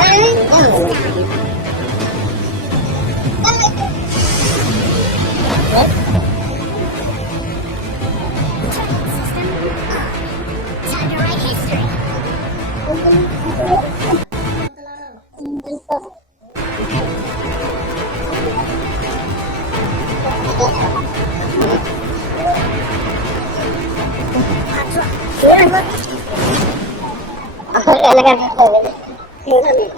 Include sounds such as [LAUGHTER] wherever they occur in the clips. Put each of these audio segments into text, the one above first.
Thank you. แล้วกันครัอคือทำ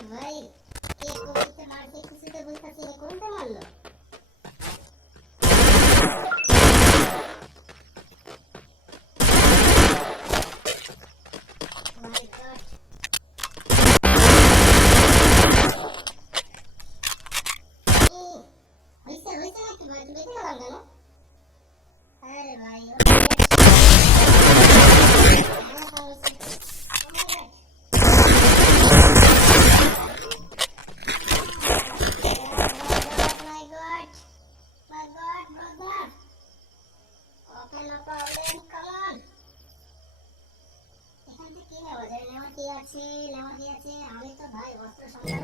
I'm.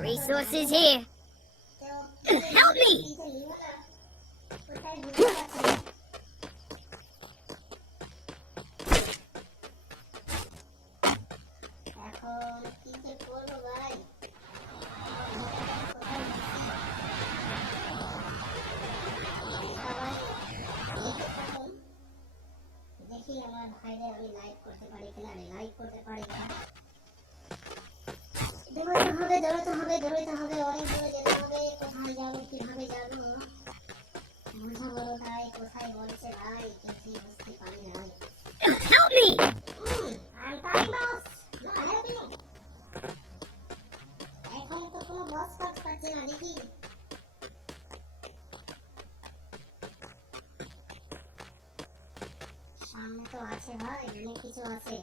Resources here. [COUGHS] Help me! [COUGHS] [COUGHS] আমাদের দৌড়াতে হবে দৌড়াতে হবে অনেক দূরে যেতে হবে কোথায় যাব কীভাবে যাব? বুঝা বলো তাই কোথায় বলছে ভাই কিছু বুঝতে পারি না আছে ভাই অনেক কিছু আছে।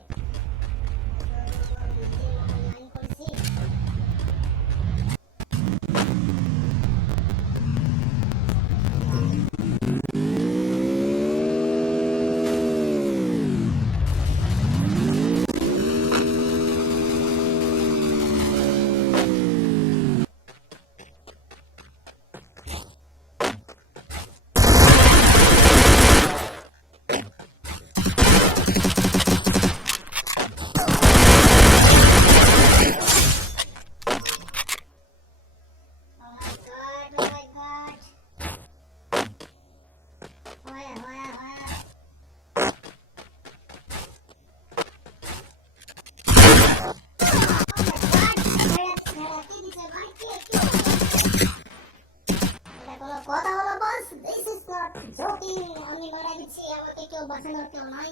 পছন্দ কেউ নয়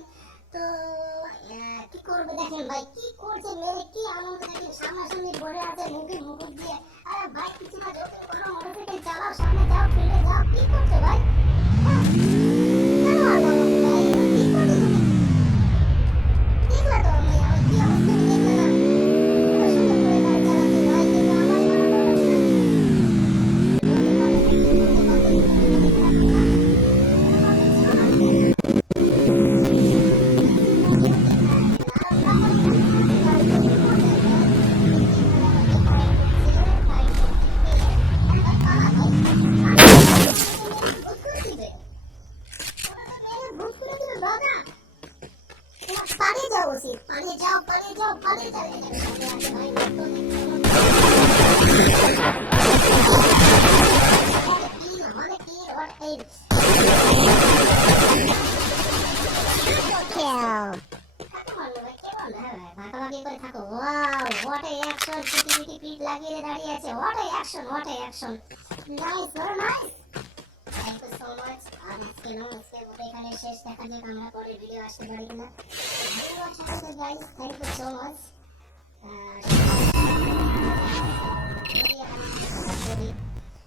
তো কি করবে দেখেন ভাই, কি করছে মেয়ে, কি আনন্দ দেখেন? সামনাসামনি বসে আছে, মুখে মুকুট দিয়ে। আরে ভাই, কিছু না, যত করো মোটরসাইকেল চালাও, সামনে যাও, ফিরে যাও। কি করছে ভাই? Action what a action nice very nice thank you so much আর আজকে নো আজকে ভিডিও এখানে শেষ দেখা যাক আমরা পরে ভিডিও আসতে পারি কিনা ধন্যবাদ সকলকে guys thank you so much Thank you.